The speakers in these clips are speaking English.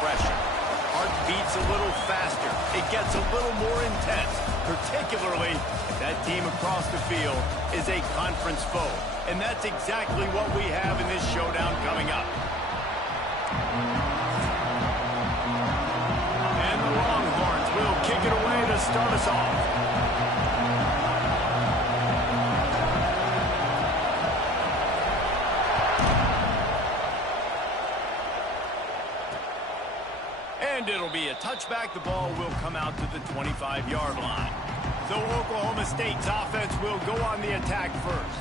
pressure. Heart beats a little faster. It gets a little more intense, particularly if that team across the field is a conference foe. And that's exactly what we have in this showdown coming up. And the Longhorns will kick it away to start us off. And it'll be a touchback. The ball will come out to the 25-yard line. So Oklahoma State's offense will go on the attack first.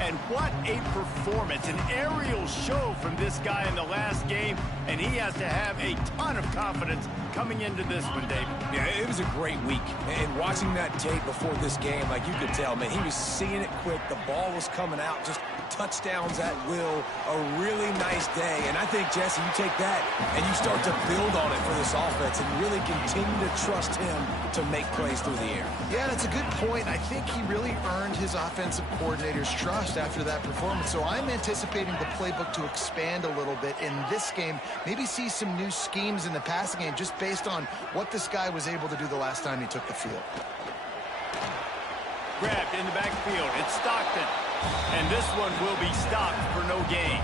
And what a performance, an aerial show from this guy in the last game, and he has to have a ton of confidence coming into this one, David. Yeah, it was a great week, and watching that tape before this game, like you could tell, man, he was seeing it quick, the ball was coming out, just touchdowns at will, a really nice day. And I think, Jesse, you take that and you start to build on it for this offense and really continue to trust him to make plays through the air. Yeah, that's a good point. I think he really earned his offensive coordinator's trust after that performance. So I'm anticipating the playbook to expand a little bit in this game, maybe see some new schemes in the passing game just based on what this guy was able to do the last time he took the field. Grabbed in the backfield. It's Stockton. And this one will be stopped for no gain.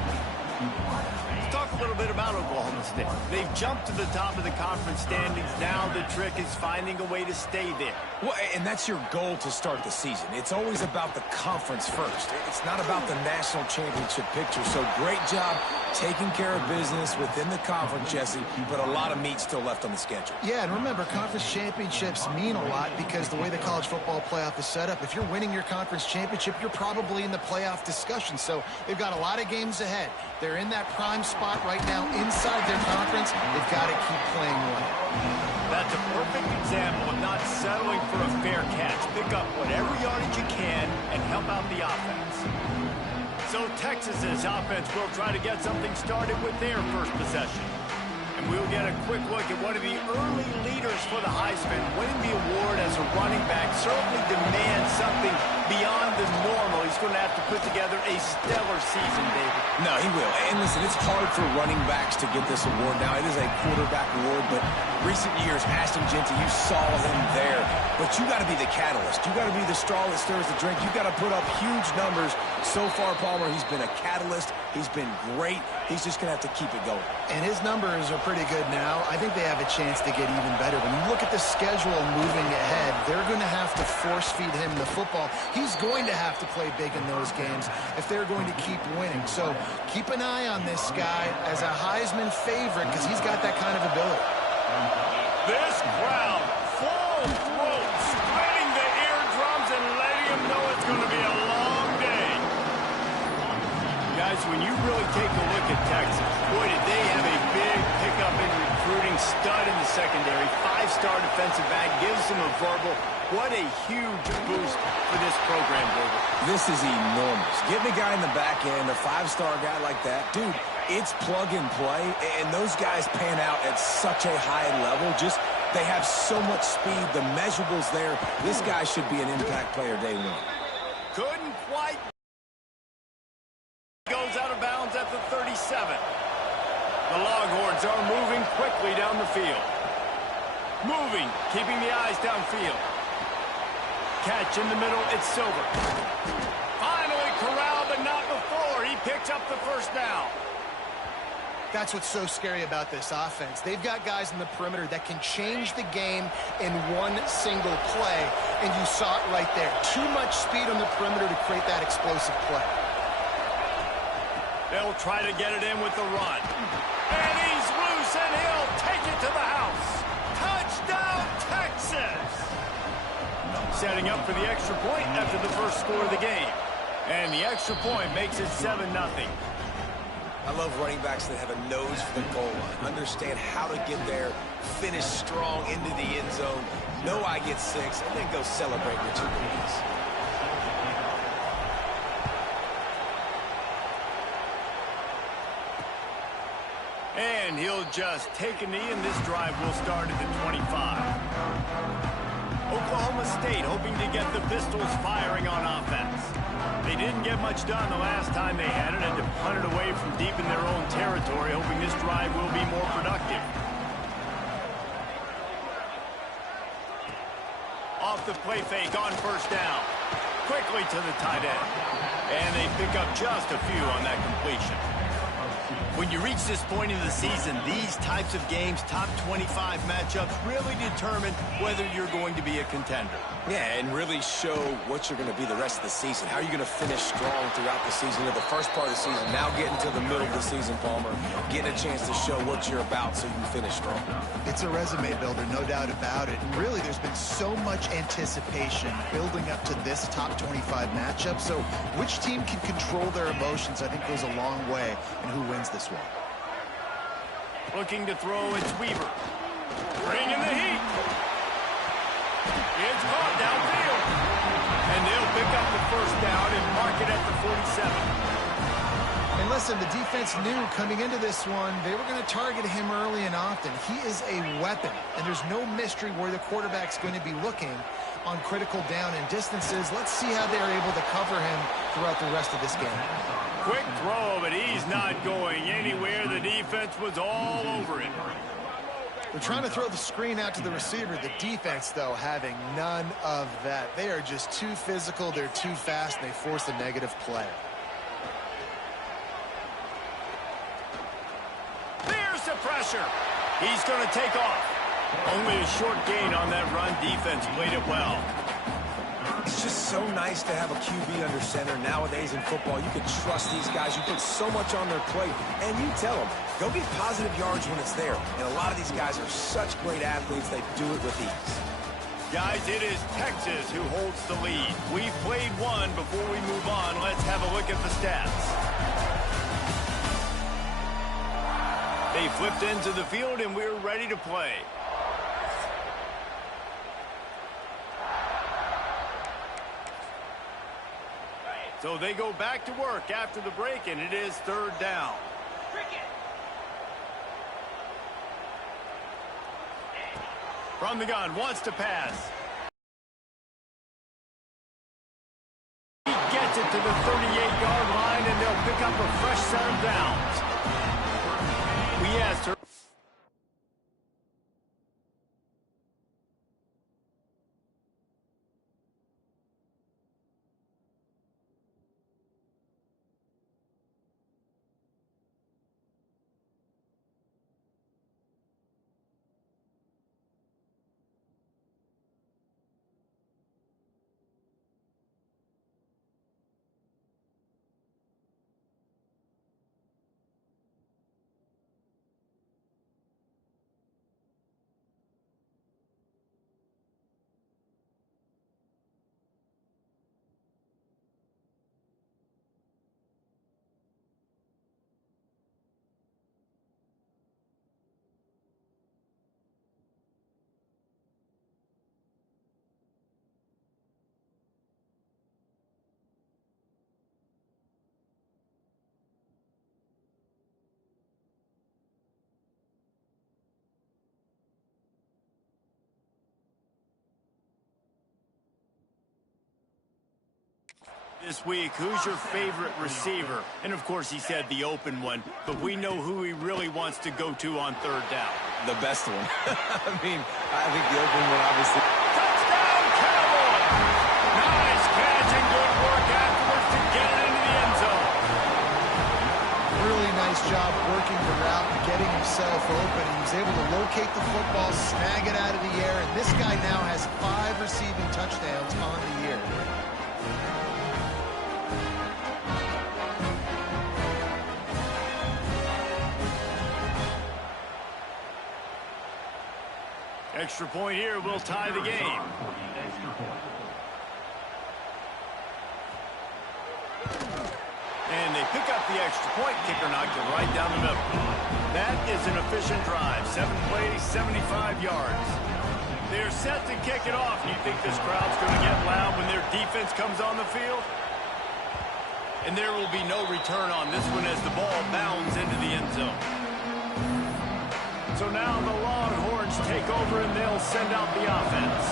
Let's talk a little bit about Oklahoma State. They've jumped to the top of the conference standings. Now the trick is finding a way to stay there. Well, and that's your goal to start the season. It's always about the conference first. It's not about the national championship picture. So great job taking care of business within the conference, Jesse, but a lot of meat still left on the schedule. Yeah, and remember, conference championships mean a lot because the way the college football playoff is set up, if you're winning your conference championship, you're probably in the playoff discussion. So they've got a lot of games ahead. They're in that prime spot right now inside their conference. They've got to keep playing well. That's a perfect example of not settling for a fair catch. Pick up whatever yardage you can and help out the offense. So Texas's offense will try to get something started with their first possession. And we'll get a quick look at one of the early leaders for the Heisman. Winning the award as a running back certainly demands something beyond the normal. He's going to have to put together a stellar season, David. No, he will. And listen, it's hard for running backs to get this award. Now, it is a quarterback award, but recent years, Ashton Jeanty, you saw him there. But you got to be the catalyst. You got to be the straw that stirs the drink. You got to put up huge numbers. So far, Palmer, he's been a catalyst. He's been great. He's just going to have to keep it going. And his numbers are pretty good now. I think they have a chance to get even better. When you look at the schedule moving ahead, they're going to have to force feed him the football. He's going to have to play big in those games if they're going to keep winning. So keep an eye on this guy as a Heisman favorite because he's got that kind of ability. This crowd, full throat, splitting the eardrums and letting him know it's going to be a long day. Guys, when you really take a look at Texas, boy, did they have a big pickup in recruiting. Stud in the secondary, five-star defensive back, gives them a verbal. What a huge boost for this program, David. This is enormous. Getting a guy in the back end, a five-star guy like that, dude, it's plug and play, and those guys pan out at such a high level. Just, they have so much speed, the measurables there. This guy should be an impact player day one. Couldn't quite. Goes out of bounds at the 37. The Longhorns are moving quickly down the field. Moving, keeping the eyes downfield. Catch in the middle, it's Silver. Finally corralled, but not before. He picks up the first down. That's what's so scary about this offense. They've got guys in the perimeter that can change the game in one single play, and you saw it right there. Too much speed on the perimeter to create that explosive play. They'll try to get it in with the run. And he's loose, and he'll take it to the house. Touchdown, Texas! Setting up for the extra point after the first score of the game. And the extra point makes it 7-0. I love running backs that have a nose for the goal line, understand how to get there, finish strong into the end zone, know I get 6, and then go celebrate with 2 points. And he'll just take a knee, and this drive will start at the 25. Oklahoma State hoping to get the Pistols firing on offense. They didn't get much done the last time they had it and to punt it away from deep in their own territory, hoping this drive will be more productive. Off the play fake on first down. Quickly to the tight end. And they pick up just a few on that completion. When you reach this point in the season, these types of games, top 25 matchups, really determine whether you're going to be a contender. Yeah, and really show what you're going to be the rest of the season. How are you going to finish strong throughout the season, or the first part of the season, now getting to the middle of the season, Palmer, getting a chance to show what you're about so you can finish strong. It's a resume builder, no doubt about it. And really, there's been so much anticipation building up to this top 25 matchup. So which team can control their emotions, I think, goes a long way in who wins this one. Looking to throw, it's Weaver. Bringing the heat. It's caught downfield. And they'll pick up the first down and mark it at the 47. And listen, the defense knew coming into this one, they were going to target him early and often. He is a weapon, and there's no mystery where the quarterback's going to be looking on critical down and distances. Let's see how they're able to cover him throughout the rest of this game. Quick throw, but he's not going anywhere. The defense was all over it. They're trying to throw the screen out to the receiver. The defense, though, having none of that. They are just too physical. They're too fast, and they force a negative play. There's the pressure. He's going to take off. Only a short gain on that run. Defense played it well. It's just so nice to have a QB under center. Nowadays in football, you can trust these guys. You put so much on their plate, and you tell them, go get positive yards when it's there. And a lot of these guys are such great athletes, they do it with ease. Guys, it is Texas who holds the lead. We've played one. Before we move on, let's have a look at the stats. They flipped into the field, and we're ready to play. So they go back to work after the break, and it is third down. From the gun, wants to pass. He gets it to the 38-yard line, and they'll pick up a fresh set of downs. We asked her. This week, who's your favorite receiver? And of course, he said the open one, but we know who he really wants to go to on third down. The best one. I mean, I think the open one, obviously. Touchdown, Cowboys! Nice catch and good work afterwards to get it into the end zone. Really nice job working the route and getting himself open. He was able to locate the football, snag it out of the air, and this guy now has 5 receiving touchdowns on the year. Extra point here will tie the game. And they pick up the extra point. Kicker knocked it right down the middle. That is an efficient drive. 7 plays, 75 yards. They're set to kick it off. You think this crowd's going to get loud when their defense comes on the field? And there will be no return on this one as the ball bounds into the end zone. So now the Longhorns take over and they'll send out the offense.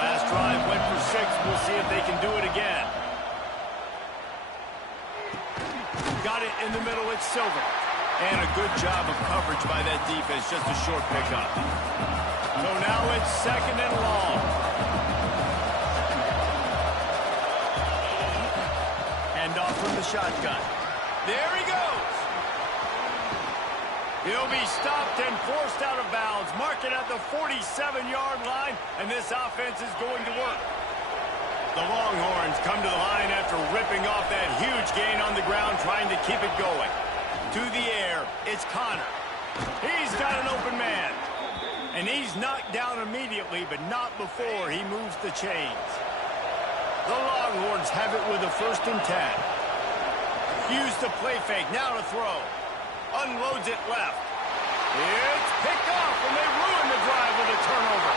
Last drive went for 6. We'll see if they can do it again. Got it in the middle. It's Silver. And a good job of coverage by that defense. Just a short pickup. So now it's 2nd and long. Hand off from the shotgun. There he goes. He'll be stopped and forced out of bounds. Mark it at the 47-yard line, and this offense is going to work. The Longhorns come to the line after ripping off that huge gain on the ground, trying to keep it going. To the air, it's Connor. He's got an open man. And he's knocked down immediately, but not before he moves the chains. The Longhorns have it with a 1st and 10. Use the play fake, now to throw. Unloads it left. It's picked off, and they ruin the drive with a turnover.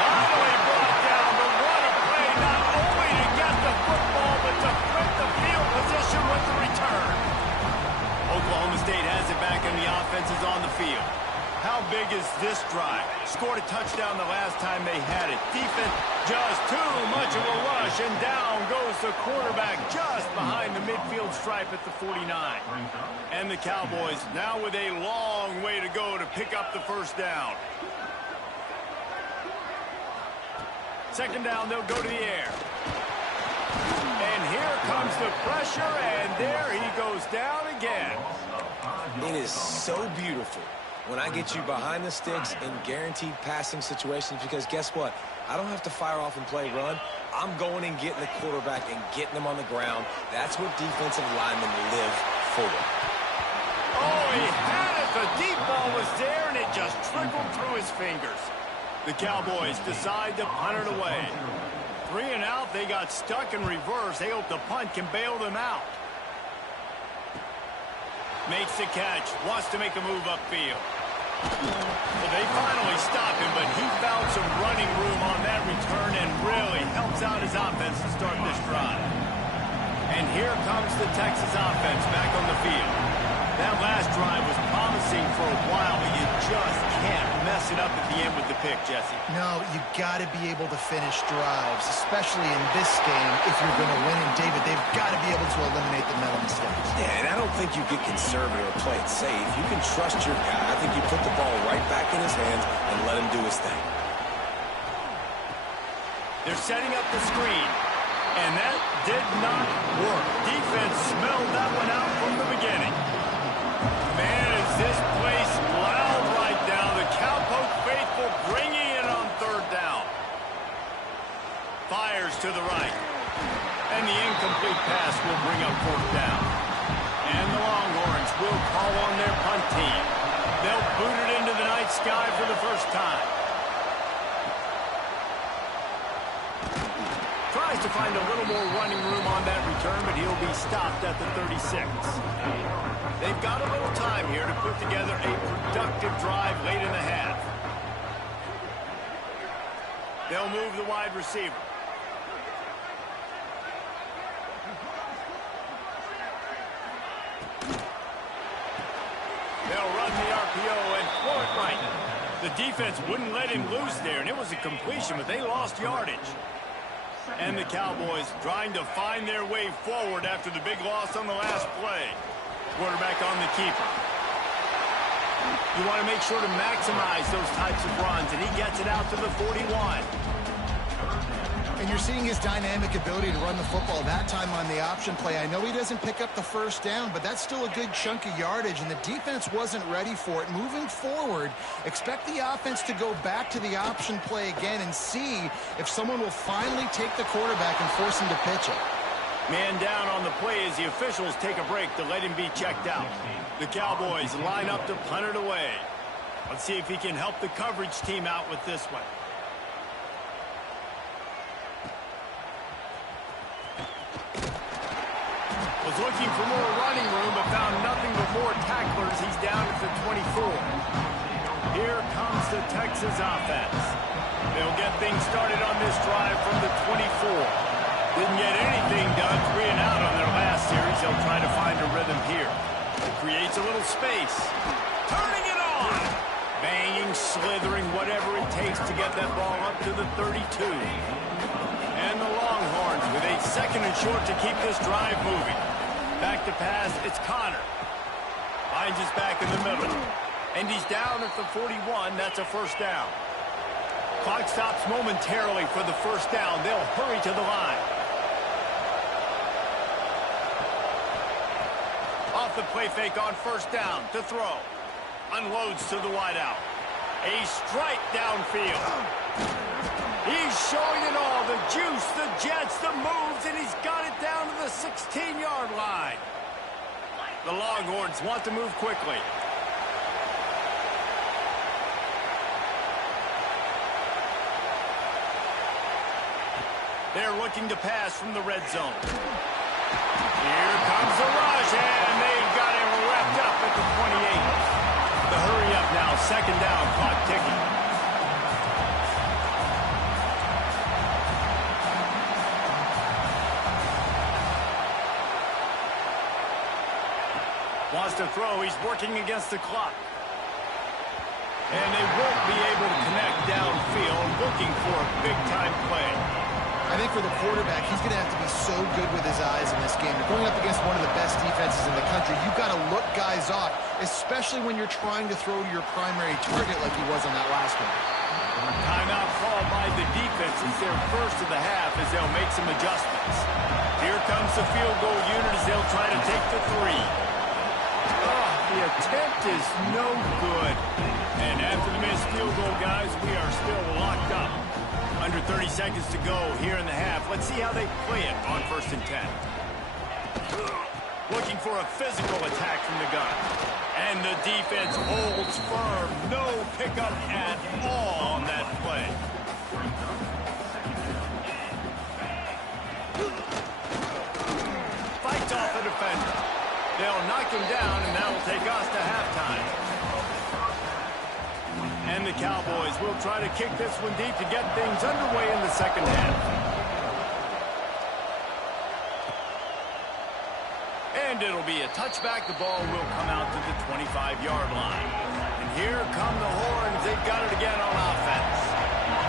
Finally brought down the runner play, not only to get the football, but to flip the field position with the return. Oklahoma State has it back, and the offense is on the field. How big is this drive? Scored a touchdown the last time they had it. Defense just too much of a rush, and down goes the quarterback just behind the midfield stripe at the 49. And the Cowboys now with a long way to go to pick up the 1st down. 2nd down, they'll go to the air. And here comes the pressure, and there he goes down again. It is so beautiful when I get you behind the sticks in guaranteed passing situations, because guess what? I don't have to fire off and play run. I'm going and getting the quarterback and getting him on the ground. That's what defensive linemen live for. Oh, he had it. The deep ball was there, and it just trickled through his fingers. The Cowboys decide to punt it away. 3 and out, they got stuck in reverse. They hope the punt can bail them out. Makes the catch, wants to make a move upfield. Well, they finally stopped him, but he found some running room on that return and really helps out his offense to start this drive. And here comes the Texas offense back on the field. That last drive was promising for a while, but you just can't mess it up at the end with the pick, Jesse. No, you got to be able to finish drives, especially in this game if you're going to win. And, David, they've got to be able to eliminate the mental mistakes. Yeah, and I don't think you get conservative or play it safe. You can trust your guy. I think you put the ball right back in his hands and let him do his thing. They're setting up the screen, and that did not work. Defense smelled that one out from the beginning. Man, is this place loud right now. The Cowpoke faithful bringing it on 3rd down. Fires to the right. And the incomplete pass will bring up 4th down. And the Longhorns will call on their punt team. They'll boot it into the night sky for the 1st time. Tries to find a little more running room on that return, but he'll be stopped at the 36. They've got a little time here to put together a productive drive late in the half. They'll move the wide receiver. They'll run the RPO and throw it right. The defense wouldn't let him loose there, and it was a completion, but they lost yardage. And the Cowboys trying to find their way forward after the big loss on the last play. Quarterback on the keeper. You want to make sure to maximize those types of runs, and he gets it out to the 41. And you're seeing his dynamic ability to run the football, that time on the option play. I know he doesn't pick up the 1st down, but that's still a good chunk of yardage, and the defense wasn't ready for it. Moving forward, expect the offense to go back to the option play again and see if someone will finally take the quarterback and force him to pitch it. Man down on the play as the officials take a break to let him be checked out. The Cowboys line up to punt it away. Let's see if he can help the coverage team out with this one. Was looking for more running room, but found nothing but more tacklers. He's down at the 24. Here comes the Texas offense. They'll get things started on this drive from the 24. Didn't get anything done, 3 and out on their last series. They'll try to find a rhythm here. Creates a little space. Turning it on. Banging, slithering, whatever it takes to get that ball up to the 32. And the Longhorns with a 2nd and short to keep this drive moving. Back to pass, it's Connor. Finds his back in the middle. And he's down at the 41. That's a first down. Clock stops momentarily for the first down. They'll hurry to the line. Off the play fake on first down to throw. Unloads to the wideout. A strike downfield. He's showing it all. The juice, the jets, the moves, and he's got it down to the 16-yard line. The Longhorns want to move quickly. They're looking to pass from the red zone. Here comes the rush, and they've got him wrapped up at the 28. The hurry up now, 2nd down, clock ticking. Wants to throw, he's working against the clock. And they won't be able to connect downfield, looking for a big-time play. I think for the quarterback, he's going to have to be so good with his eyes in this game. You're going up against one of the best defenses in the country. You've got to look guys off, especially when you're trying to throw to your primary target like he was on that last one. Timeout called by the defense. It's their first of the half as they'll make some adjustments. Here comes the field goal unit as they'll try to take the 3. Oh, the attempt is no good. And after the missed field goal, guys, we are still locked up. Under 30 seconds to go here in the half. Let's see how they play it on 1st and 10. Looking for a physical attack from the gun. And the defense holds firm. No pickup at all on that play. Fights off the defender. They'll knock him down, and that will take us to halftime. And the Cowboys will try to kick this one deep to get things underway in the 2nd half. And it'll be a touchback. The ball will come out to the 25-yard line. And here come the Horns. They've got it again on offense.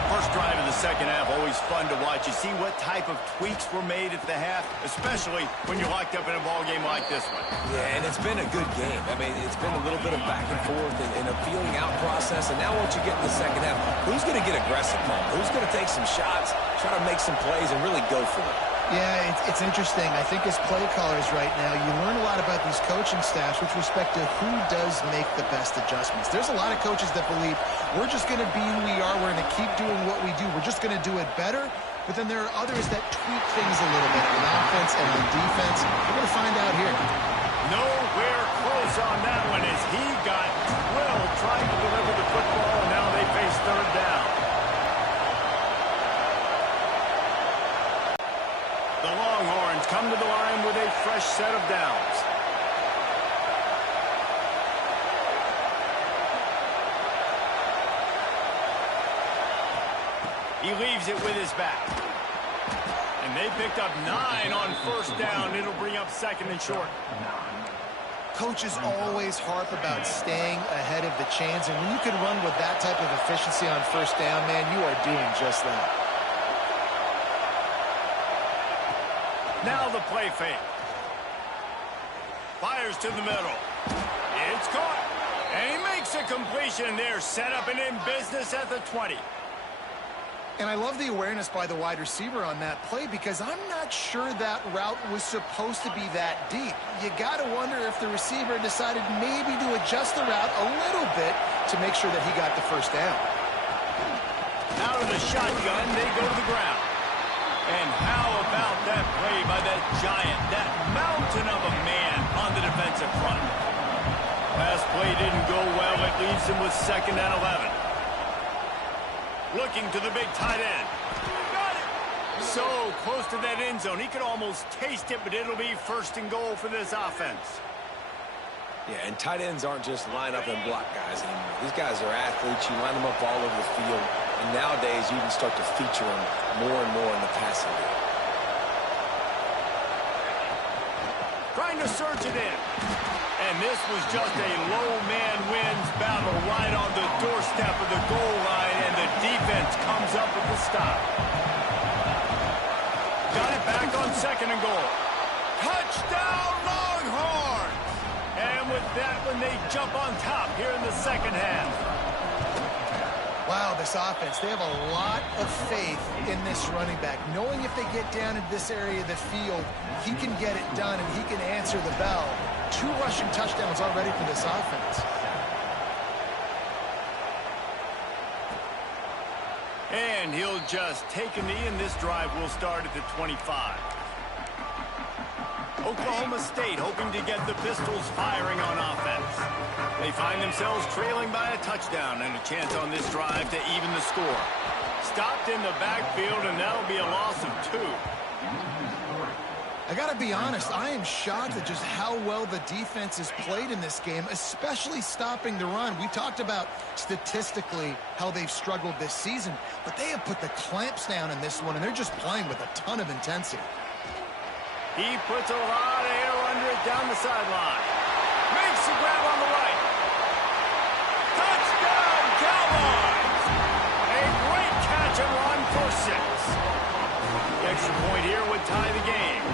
First drive of the 2nd half, always fun to watch. You see what type of tweaks were made at the half, especially when you're locked up in a ball game like this one. Yeah, and it's been a good game. I mean, it's been a little bit of back and forth and a feeling out process. And now once you get in the 2nd half, who's going to get aggressive, Paul? Who's going to take some shots, try to make some plays, and really go for it? Yeah, it's interesting. I think as play callers right now, you learn a lot about these coaching staffs with respect to who does make the best adjustments. There's a lot of coaches that believe we're just going to be who we are. We're going to keep doing what we do. We're just going to do it better. But then there are others that tweak things a little bit on offense and on defense. We're going to find out here. Nowhere close on that one as he got drilled trying to deliver the football, and now they face 3rd down. The Longhorns come to the line with a fresh set of downs. He leaves it with his back. And they picked up 9 on 1st down. It'll bring up 2nd and short. Coaches always harp about staying ahead of the chains, and when you can run with that type of efficiency on 1st down, man, you are doing just that. Now the play fake. Fires to the middle. It's caught. And he makes a completion. They're set up and in business at the 20. And I love the awareness by the wide receiver on that play because I'm not sure that route was supposed to be that deep. You got to wonder if the receiver decided maybe to adjust the route a little bit to make sure that he got the 1st down. Out of the shotgun, they go to the ground. And how about that play by that giant, that mountain of a man on the defensive front? Last play didn't go well. It leaves him with 2nd and 11. Looking to the big tight end. Got it! So close to that end zone. He could almost taste it, but it'll be 1st and goal for this offense. Yeah, and tight ends aren't just line up and block guys anymore. These guys are athletes. You line them up all over the field. And nowadays, you can start to feature them more and more in the passing game. Trying trying to surge it in. And this was just a low man wins battle right on the doorstep of the goal line, and the defense comes up with the stop. Got it back on 2nd and goal. Touchdown, Longhorns! And with that one, they jump on top here in the second half. Wow, this offense, they have a lot of faith in this running back, knowing if they get down in this area of the field, he can get it done and he can answer the bell. 2 rushing touchdowns already for this offense. And he'll just take a knee, and this drive will start at the 25. Oklahoma State hoping to get the Pistols firing on offense. They find themselves trailing by a touchdown and a chance on this drive to even the score. Stopped in the backfield, and that'll be a loss of 2. I got to be honest, I am shocked at just how well the defense has played in this game, especially stopping the run. We talked about statistically how they've struggled this season, but they have put the clamps down in this one, and they're just playing with a ton of intensity. He puts a lot of air under it down the sideline. Makes the grab on the right. Touchdown, Cowboys! A great catch and run for 6. The extra point here would tie the game.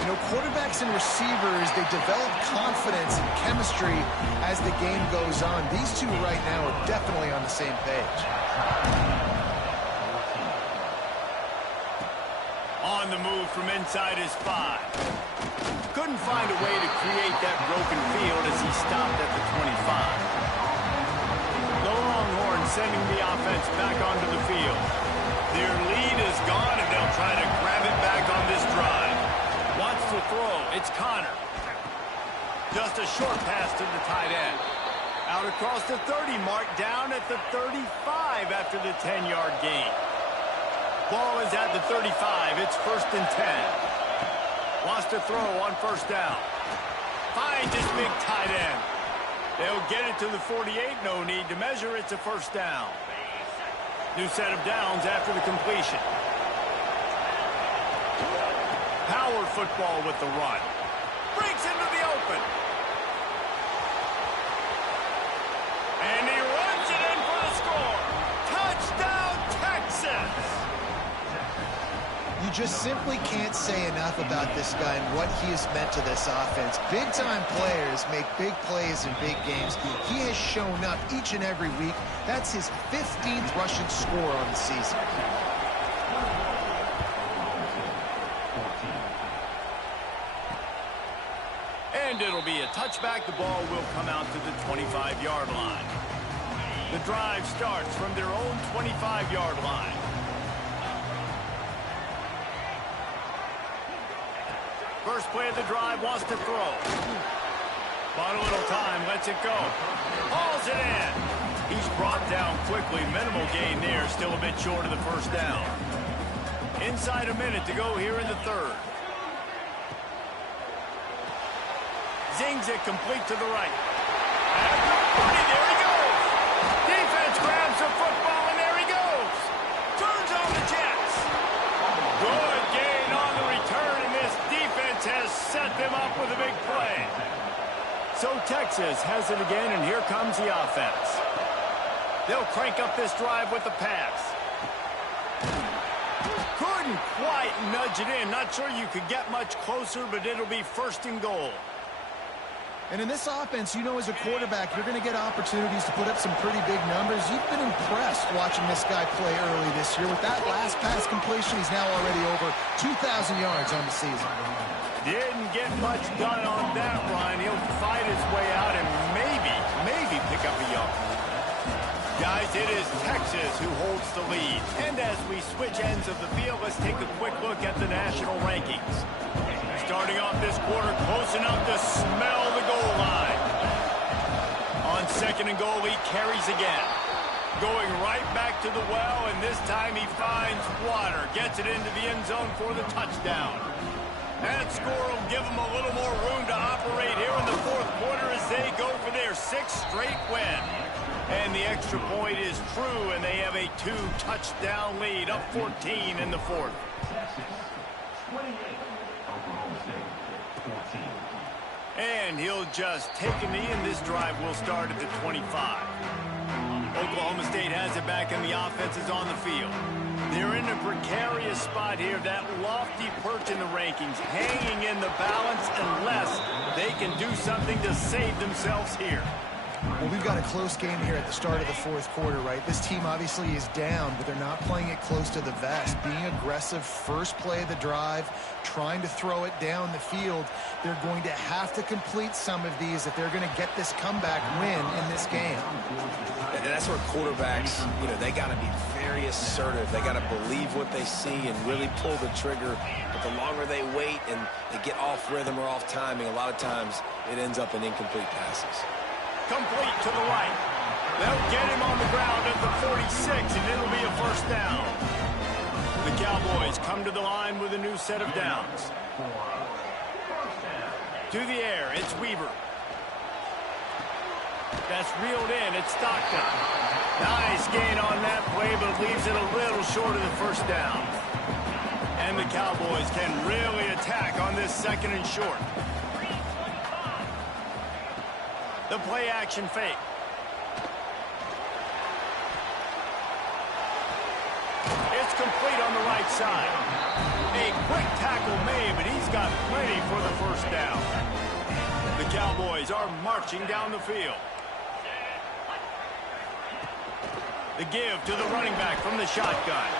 You know, quarterbacks and receivers, they develop confidence and chemistry as the game goes on. These two right now are definitely on the same page. On the move from inside his 5. Couldn't find a way to create that broken field as he stopped at the 25. The Longhorns sending the offense back onto the field. Their lead is gone, and they'll try to grab it back on this drive. Wants to throw. It's Connor. Just a short pass to the tight end. Out across the 30 mark, down at the 35 after the 10-yard gain. Ball is at the 35. It's 1st and 10. Wants to throw on 1st down. Finds his big tight end. They'll get it to the 48. No need to measure. It's a 1st down. New set of downs after the completion. Power football with the run. Breaks into the open. And he runs it in for the score. Touchdown, Texas! You just simply can't say enough about this guy and what he has meant to this offense. Big-time players make big plays in big games. He has shown up each and every week. That's his 15th rushing score on the season. And it'll be a touchback. The ball will come out to the 25-yard line. The drive starts from their own 25-yard line. First play of the drive, wants to throw. Bought a little time, lets it go. Hauls it in. He's brought down quickly. Minimal gain there, still a bit short of the 1st down. Inside a minute to go here in the 3rd. Zings it complete to the right. At the 40, there he goes. Defense grabs the football, and there he goes. Turns on the Jets. Good gain on the return, and this defense has set them up with a big play. So Texas has it again, and here comes the offense. They'll crank up this drive with the pass. Couldn't quite nudge it in. Not sure you could get much closer, but it'll be 1st and goal. And in this offense, you know, as a quarterback, you're going to get opportunities to put up some pretty big numbers. You've been impressed watching this guy play early this year. With that last pass completion, he's now already over 2,000 yards on the season. Didn't get much done on that run. He'll fight his way out and maybe pick up a yard. Guys, it is Texas who holds the lead. And as we switch ends of the field, let's take a quick look at the national rankings. Starting off this quarter, close enough to smell the goal line. On 2nd and goal, he carries again. Going right back to the well, and this time he finds water. Gets it into the end zone for the touchdown. That score will give them a little more room to operate here in the 4th quarter as they go for their 6th straight win. And the extra point is true, and they have a 2-touchdown lead, up 14 in the 4th. And he'll just take a knee, and this drive will start at the 25. Oklahoma State has it back, and the offense is on the field. They're in a precarious spot here, that lofty perch in the rankings, hanging in the balance unless they can do something to save themselves here. Well, we've got a close game here at the start of the fourth quarter, right? This team obviously is down, but they're not playing it close to the vest. Being aggressive, first play of the drive, trying to throw it down the field. They're going to have to complete some of these if they're going to get this comeback win in this game. And that's where quarterbacks, they got to be very assertive. They got to believe what they see and really pull the trigger. But the longer they wait and they get off rhythm or off timing, a lot of times it ends up in incomplete passes. Complete to the right. They'll get him on the ground at the 46, and it'll be a first down. The Cowboys come to the line with a new set of downs. To the air, it's Weaver. That's reeled in, it's Stockton. Nice gain on that play, but leaves it a little short of the first down. And the Cowboys can really attack on this second and short. The play action fake. It's complete on the right side. A quick tackle made, but he's got plenty for the first down. The Cowboys are marching down the field. The give to the running back from the shotgun.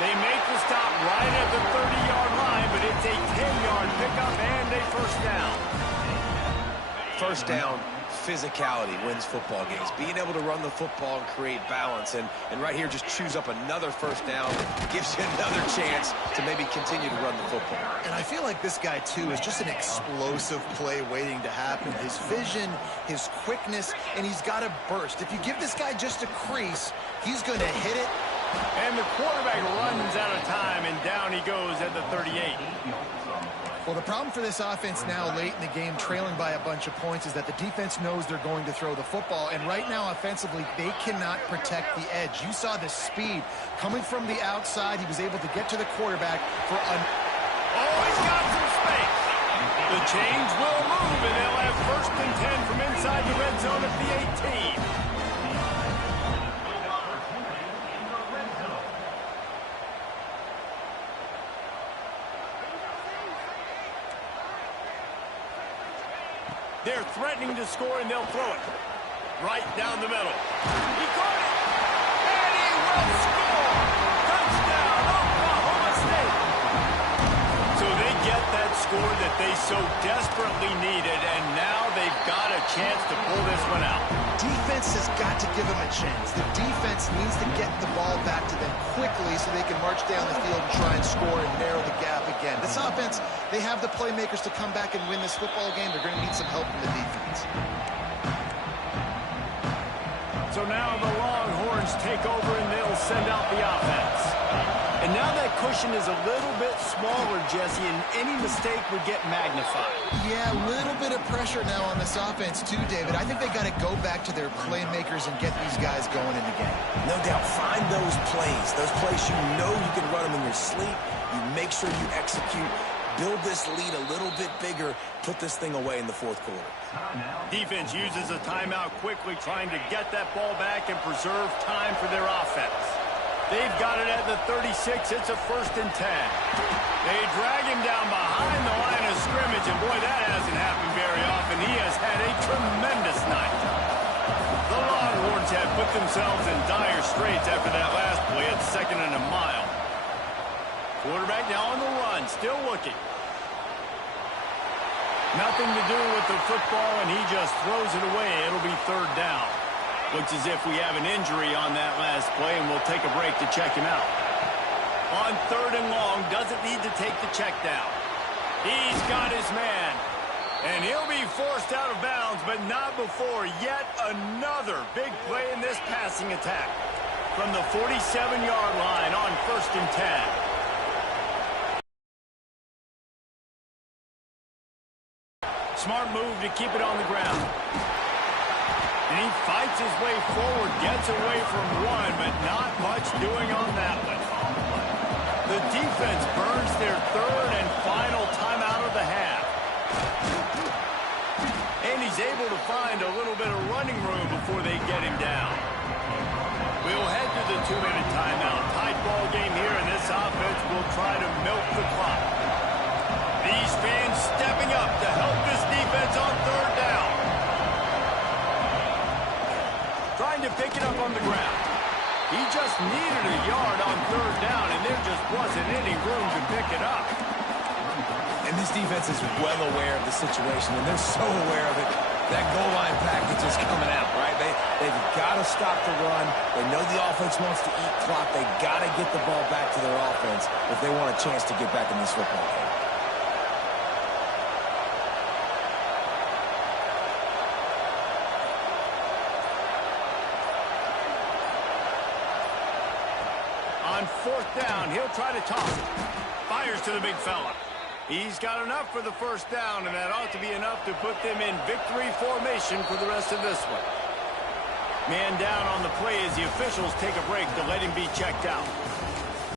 They make the stop right at the 30-yard line, but it's a 10-yard pickup and a first down. First down, physicality wins football games. Being able to run the football and create balance. And right here, just choose up another first down. Gives you another chance to maybe continue to run the football. And I feel like this guy, too, is just an explosive play waiting to happen. His vision, his quickness, and he's got a burst. If you give this guy just a crease, he's going to hit it. And the quarterback runs out of time, and down he goes at the 38. Well, the problem for this offense now late in the game, trailing by a bunch of points, is that the defense knows they're going to throw the football. And right now, offensively, they cannot protect the edge. You saw the speed coming from the outside. He was able to get to the quarterback for a... Oh, he's got some space. The chains will move, and they'll have first and 10 from inside the red zone at the 18. They're threatening to score, and they'll throw it right down the middle. He caught it, and he will score! Touchdown, Oklahoma State! So they get that score that they so desperately needed, and now they've got a chance to pull this one out. Defense has got to give them a chance. The defense needs to get the ball back to them quickly so they can march down the field and try and score and narrow the gap again. This offense, they have the playmakers to come back and win this football game. They're going to need some help from the defense. So now the Longhorns take over, and they'll send out the offense. And now that cushion is a little bit smaller, Jesse, and any mistake would get magnified. Yeah, a little bit of pressure now on this offense too, David. I think they got to go back to their playmakers and get these guys going in the game. No doubt, find those plays you know you can run them in your sleep. You make sure you execute. Build this lead a little bit bigger. Put this thing away in the fourth quarter. Defense uses a timeout quickly, trying to get that ball back and preserve time for their offense. They've got it at the 36. It's a first and 10. They drag him down behind the line of scrimmage, and boy, that hasn't happened very often. He has had a tremendous night. The Longhorns have put themselves in dire straits after that last play at second and a mile. Quarterback now on the run, still looking. Nothing to do with the football, and he just throws it away. It'll be third down. Looks as if we have an injury on that last play, and we'll take a break to check him out. On third and long, doesn't need to take the check down. He's got his man, and he'll be forced out of bounds, but not before yet another big play in this passing attack. From the 47-yard line on first and 10. Smart move to keep it on the ground. And he fights his way forward, gets away from one, but not much doing on that one. The defense burns their third and final timeout of the half. And he's able to find a little bit of running room before they get him down. We'll head to the 2-minute timeout. Tight ball game here, and this offense will try to milk the clock. These fans stepping up to help this defense on third down. Trying to pick it up on the ground. He just needed a yard on third down, and there just wasn't any room to pick it up. And this defense is well aware of the situation, and they're so aware of it. That goal line package is coming out, right? They've got to stop the run. They know the offense wants to eat clock. They got to get the ball back to their offense if they want a chance to get back in this football game. On fourth down, he'll try to toss it. Fires to the big fella. He's got enough for the first down, and that ought to be enough to put them in victory formation for the rest of this one. Man down on the play as the officials take a break to let him be checked out.